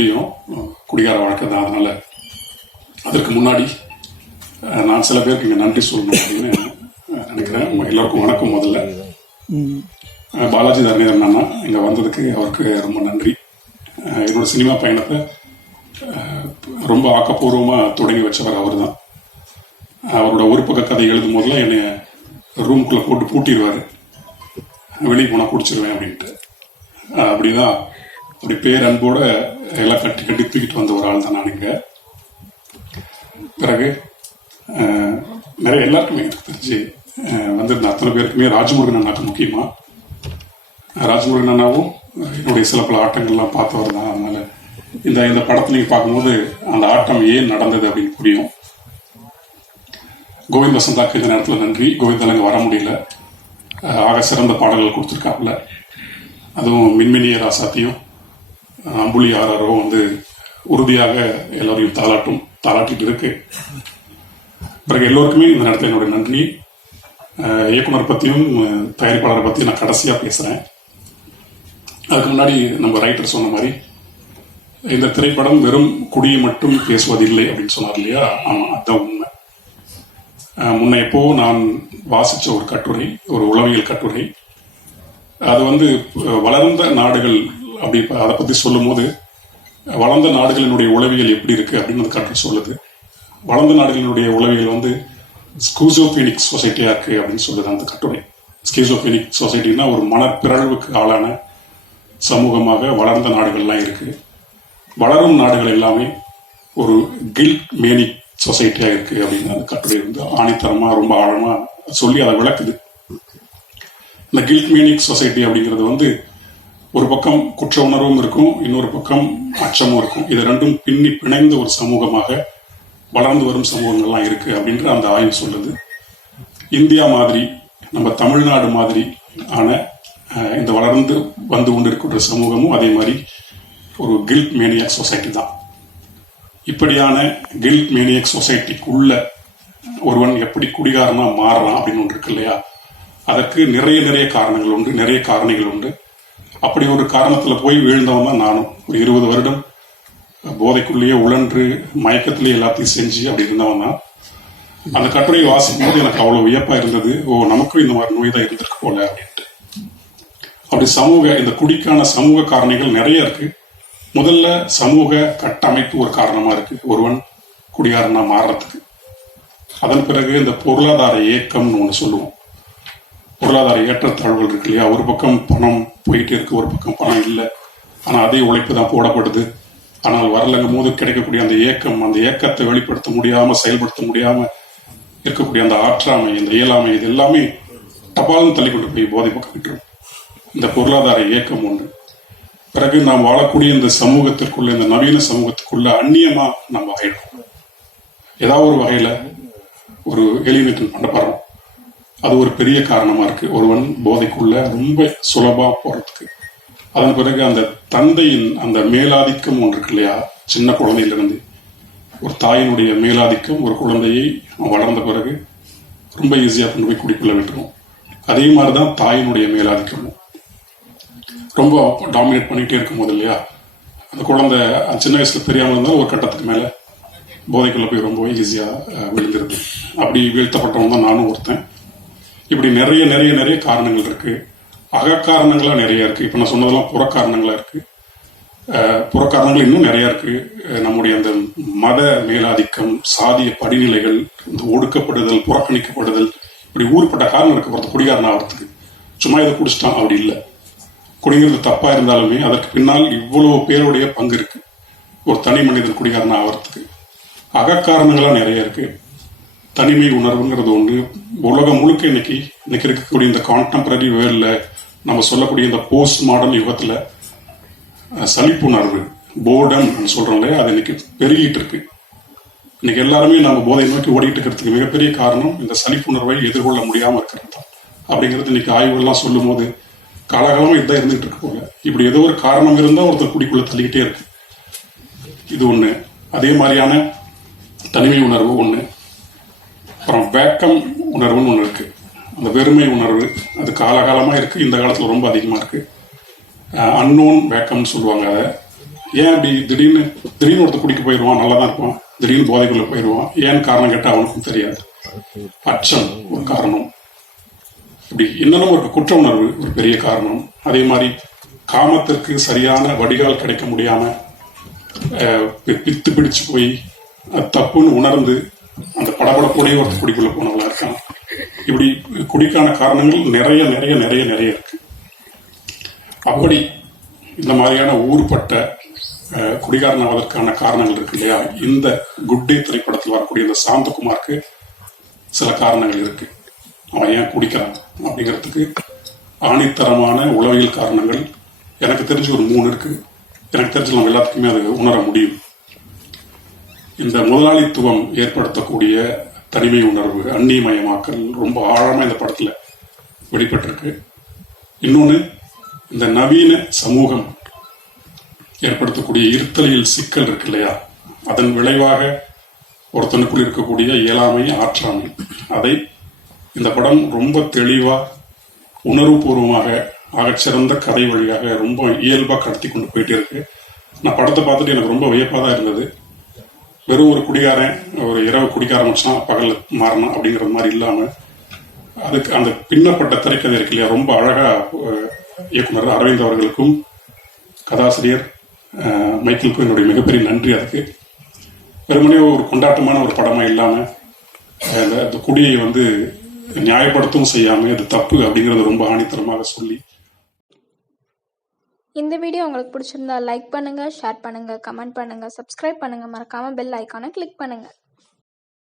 தெரியும் குடிகார வழக்கு தான். அதனால அதற்கு முன்னாடி நான் சில பேருக்கு இங்கே நன்றி சொல்லணும் அப்படின்னு நினைக்கிறேன். எல்லோருக்கும் வணக்கம். முதல்ல பாலாஜி தரணிதரன் அண்ணா இங்கே வந்ததுக்கு அவருக்கு ரொம்ப நன்றி. என்னோட சினிமா பயணத்தை ரொம்ப ஆக்கப்பூர்வமாக தொடங்கி வச்சவர் அவர் தான். அவரோட ஒரு பக்க கதை எழுதும் போதெல்லாம் என்னை ரூம்குள்ளே போட்டு பூட்டிடுவார், வெளியே போனால் குடிச்சிருவேன் அப்படின்ட்டு. அப்படிதான் அப்படி பேரன்போட எல்லாம் கட்டி கட்டி தூக்கிட்டு வந்த ஒரு ஆள் தான் நான் இங்கே. பிறகு நிறைய எல்லாருக்குமே எனக்கு தெரிஞ்சு வந்திருந்த அத்தனை பேருக்குமே ராஜமுருகன் அண்ணாக்கு முக்கியமாக. ராஜமுருகன் அண்ணாவும் என்னுடைய சில பல ஆட்டங்கள்லாம் பார்த்தவர் தான். அதனால இந்த படத்தை நீங்கள் பார்க்கும்போது அந்த ஆட்டம் ஏன் நடந்தது அப்படின்னு புரியும். கோவிந்த் வசந்தாக்கு இந்த நேரத்தில் நன்றி. கோவிந்தால் அங்கே வர முடியல, ஆக சிறந்த பாடல்கள் கொடுத்துருக்காப்புல. அதுவும் மின்மினிய ராசாத்தியும் அம்புலி ஆராரோ வந்து உறுதியாக எல்லோரையும் தாளாட்டிட்டு இருக்கு. பிறகு எல்லோருக்குமே இந்த நேரத்தில் என்னுடைய நன்றி. இயக்குனர் பற்றியும் தயாரிப்பாளரை பற்றியும் நான் கடைசியாக பேசுகிறேன். அதுக்கு முன்னாடி நம்ம ரைட்டர் சொன்ன மாதிரி இந்த திரைப்படம் வெறும் குடியை மட்டும் பேசுவதில்லை அப்படின்னு சொன்னார் இல்லையா? ஆமாம், அதுதான் உண்மை. முன்ன எப்போ நான் வாசித்த ஒரு கட்டுரை, ஒரு உளவியல் கட்டுரை, அது வந்து வளர்ந்த நாடுகள் அப்படி அதை பற்றி சொல்லும் போது வளர்ந்த நாடுகளினுடைய உளவியல் எப்படி இருக்கு அப்படின்னு அந்த கட்டுரை சொல்லுது. வளர்ந்த நாடுகளினுடைய உளவியல் வந்து ஸ்கூசோபெனிக் சொசைட்டியா இருக்கு அப்படின்னு சொல்லுது அந்த கட்டுரை. ஸ்கீசோபெனிக் சொசைட்டின்னா ஒரு மனப்பிறழ்வுக்கு ஆளான சமூகமாக வளர்ந்த நாடுகள்லாம் இருக்கு. வளரும் நாடுகள் எல்லாமே ஒரு கில்ட் மேனிக் சொசைட்டியா இருக்கு அப்படின்னு அந்த கட்டுரை வந்து ஆணித்தரமா ரொம்ப ஆழமா சொல்லி அதை விளக்குது. இந்த கில்ட் மேனிக் சொசைட்டி அப்படிங்கிறது வந்து ஒரு பக்கம் குற்ற உணர்வும் இருக்கும், இன்னொரு பக்கம் அச்சமும் இருக்கும். இது ரெண்டும் பின்னி பிணைந்த ஒரு சமூகமாக வளர்ந்து வரும் சமூகங்கள்லாம் இருக்கு அப்படின்ற அந்த ஆய்வு சொல்லுது. இந்தியா மாதிரி, நம்ம தமிழ்நாடு மாதிரி ஆன இந்த வளர்ந்து வந்து கொண்டு இருக்கின்ற சமூகமும் அதே மாதிரி ஒரு கில்ட் மேனியக் சொசைட்டி தான். இப்படியான கில்ட் மேனியக் சொசைட்டிக்குள்ள ஒருவன் எப்படி குடிகாரனா மாறுறான் அப்படின்னு ஒன்று இருக்கு இல்லையா? அதற்கு நிறைய காரணங்கள் உண்டு, நிறைய காரணிகள் உண்டு. அப்படி ஒரு காரணத்துல போய் வீழ்ந்தவன் தான் நானும். ஒரு 20 வருடம் போதைக்குள்ளேயே உழன்று மயக்கத்திலேயே எல்லாத்தையும் செஞ்சு அப்படி இருந்தவன் தான். அந்த கட்டுரையை வாசிக்கும் போது எனக்கு அவ்வளவு வியப்பா இருந்தது. நமக்கும் இந்த மாதிரி நோய் தான் இருந்திருக்கு போல அப்படின்ட்டு. அப்படி இந்த குடிக்கான சமூக காரணிகள் நிறைய இருக்கு. முதல்ல சமூக கட்டமைப்பு ஒரு காரணமா இருக்கு ஒருவன் குடிகாரனா மாறுறதுக்கு. அதன் பிறகு இந்த பொருளாதார ஏக்கம்னு ஒன்று சொல்லுவோம். பொருளாதார ஏற்றத்தாழ்வுகள் இருக்கு இல்லையா? ஒரு பக்கம் பணம் போயிட்டே இருக்கு, ஒரு பக்கம் பணம் இல்லை, ஆனால் அதே உழைப்பு தான் போடப்படுது. ஆனால் வரலங்கும் போது கிடைக்கக்கூடிய அந்த ஏக்கம், அந்த ஏக்கத்தை வெளிப்படுத்த முடியாம செயல்படுத்த முடியாம இருக்கக்கூடிய அந்த ஆற்றாமை, இந்த இயலாமை, இது எல்லாமே டபால்னு தள்ளி கொண்டு போய் போதை பக்கம் விட்டுரும். இந்த பொருளாதார ஏக்கம் ஒன்று. பிறகு நாம் வாழக்கூடிய இந்த சமூகத்திற்குள்ள, இந்த நவீன சமூகத்துக்குள்ள அந்நியமா நம்ம ஆயிடும். ஏதாவது ஒரு வகையில ஒரு எலிமினேஷன் பண்ண போறோம். அது ஒரு பெரிய காரணமா இருக்கு ஒருவன் போதைக்குள்ள ரொம்ப சுலபா போறதுக்கு. அதன் பிறகு அந்த தந்தையின் அந்த மேலாதிக்கம் ஒன்று இருக்கு இல்லையா? சின்ன குழந்தையிலிருந்து ஒரு தாயினுடைய மேலாதிக்கம் ஒரு குழந்தையை வளர்ந்த பிறகு ரொம்ப ஈஸியா கொண்டு போய் குடிக்குள்ள விட்டுரும். அதே மாதிரிதான் தாயினுடைய மேலாதிக்கமும் ரொம்ப டாமினேட் பண்ணிட்டே இருக்கும் போது இல்லையா? அந்த குழந்தை சின்ன வயசுல தெரியாம இருந்தாலும் ஒரு கட்டத்துக்கு மேல போதைக்குள்ள போய் ரொம்ப ஈஸியா விழுந்துருது. அப்படி வீழ்த்தப்பட்டவங்க தான் நானும் ஒருத்தன். இப்படி நிறைய காரணங்கள் இருக்கு. அகக்காரணங்களா நிறைய இருக்கு. இப்ப நான் சொன்னதெல்லாம் புறக்காரணங்களா இருக்கு. புறக்காரணங்கள் இன்னும் நிறைய இருக்கு. நம்முடைய அந்த மத மேலாதிக்கம், சாதிய படிநிலைகள், இந்த ஒடுக்கப்படுதல், புறக்கணிக்கப்படுதல், இப்படி ஊருப்பட்ட காரணம் இருக்கு ஒருத்த குடிகாரன் ஆகிறதுக்கு. சும்மா இதை குடிச்சிட்டான் அப்படி இல்லை. குடிங்கிறது தப்பா இருந்தாலுமே அதற்கு பின்னால் இவ்வளவு பேருடைய பங்கு இருக்கு ஒரு தனி மனிதன் குடிகாரன் ஆகிறதுக்கு. அகக்காரணங்களா நிறைய இருக்கு. தனிமை உணர்வுங்கிறது ஒன்று. உலகம் முழுக்க இன்னைக்கு இருக்கக்கூடிய இந்த கான்டெம்பரரி வேர்ல்ட்ல நம்ம சொல்லக்கூடிய இந்த போஸ்ட் மாடர்ன் யுகத்துல சலிப்புணர்வு, போர்டம் சொல்றோம் இல்லையா, அது இன்னைக்கு பெருகிட்டு இருக்கு. இன்னைக்கு எல்லாருமே நம்ம போதை நோக்கி ஓடிட்டு இருக்கிறதுக்கு மிகப்பெரிய காரணம் இந்த சலிப்புணர்வை எதிர்கொள்ள முடியாம இருக்கிறது தான். அப்படிங்கிறது இன்னைக்கு ஆய்வுகள்லாம் சொல்லும் போது காலகாலமா இதுதான் இருந்துகிட்டு இருக்கு போல. இப்படி ஏதோ ஒரு காரணம் இருந்தா ஒருத்தர் குடிக்குள்ள தள்ளிக்கிட்டே இருக்கு. இது ஒண்ணு. அதே மாதிரியான தனிமை உணர்வு ஒண்ணு. அப்புறம் வேக்கம் உணர்வுன்னு ஒண்ணு இருக்கு. அந்த வெறுமை உணர்வு அது காலகாலமா இருக்கு. இந்த காலத்துல ரொம்ப அதிகமா இருக்கு. அன்னோன் வேக்கம்னு சொல்லுவாங்க. அதை ஏன் அப்படி திடீர்னு ஒருத்தர் குடிக்க போயிடுவான், நல்லா தான் இருப்பான், திடீர்னு போதைக்குள்ள போயிடுவான், ஏன் காரணம் கேட்டால் அவனுக்கும் தெரியாது. அச்சம் ஒரு காரணம், இப்படி இன்னமும் ஒரு குற்ற உணர்வு ஒரு பெரிய காரணம். அதே மாதிரி காமத்திற்கு சரியான வடிகால் கிடைக்க முடியாம பித்து பிடிச்சு போய் தப்புன்னு உணர்ந்து அந்த படபடப்போடைய ஒருத்தர் குடிக்குள்ள போனவங்களா இருக்கான். இப்படி குடிக்கான காரணங்கள் நிறைய நிறைய நிறைய நிறைய இருக்கு. அப்படி இந்த மாதிரியான ஊர்பட்ட குடிகாரனாவதற்கான காரணங்கள் இருக்கு இல்லையா, இந்த குட் டே திரைப்படத்தில் வரக்கூடிய இந்த சாந்தகுமாருக்கு சில காரணங்கள் இருக்கு. அவன் ஏன் குடிக்கிறான் அப்படிங்கிறதுக்கு ஆணித்தரமான உளவியல் காரணங்கள் எனக்கு தெரிஞ்சு ஒரு 3 இருக்கு. எனக்கு தெரிஞ்சு நம்ம எல்லாத்துக்குமே அது உணர முடியும். இந்த முதலாளித்துவம் ஏற்படுத்தக்கூடிய தனிமை உணர்வு, அந்நியமயமாக்கல் ரொம்ப ஆழமா இந்த படத்துல வெளிப்பட்டிருக்கு. இன்னொன்னு, இந்த நவீன சமூகம் ஏற்படுத்தக்கூடிய இருத்தலியல் சிக்கல் இருக்கு இல்லையா, அதன் விளைவாக ஒருத்தனுக்குள் இருக்கக்கூடிய இயலாமை, ஆற்றாமை, அதை இந்த படம் ரொம்ப தெளிவா உணர்வுபூர்வமாக ஆகச்சிறந்த கதை வழியாக ரொம்ப இயல்பா கடத்தி கொண்டு போயிட்டே இருக்கு. நான் படத்தை பார்த்துட்டு எனக்கு ரொம்ப வியப்பாக தான் இருந்தது. வெறும் ஒரு குடிகாரன் ஒரு இரவு குடிக்க ஆரம்பிச்சான், பகல் மாறணும் அப்படிங்கிறது மாதிரி இல்லாம அதுக்கு அந்த பின்னப்பட்ட திரைக்கதை இருக்கு இல்லையா, ரொம்ப அழகா இயக்குனர் அரவிந்த் அவர்களுக்கும் கதாசிரியர் மைக்கேலுக்கும் என்னுடைய மிகப்பெரிய நன்றி. அதுக்கு வெறுமனே ஒரு கொண்டாட்டமான ஒரு படமா இல்லாம இந்த குடியை நியாயப்படுத்தவும் செய்யாம இது தப்பு அப்படிங்கறத ரொம்ப ஆணித்தரமாக சொல்லி. இந்த வீடியோ உங்களுக்கு பிடிச்சிருந்தா லைக் பண்ணுங்க, ஷேர் பண்ணுங்க, கமெண்ட் பண்ணுங்க, சப்ஸ்கிரைப் பண்ணுங்க, மறக்காம பெல் ஐக்கானை கிளிக் பண்ணுங்க.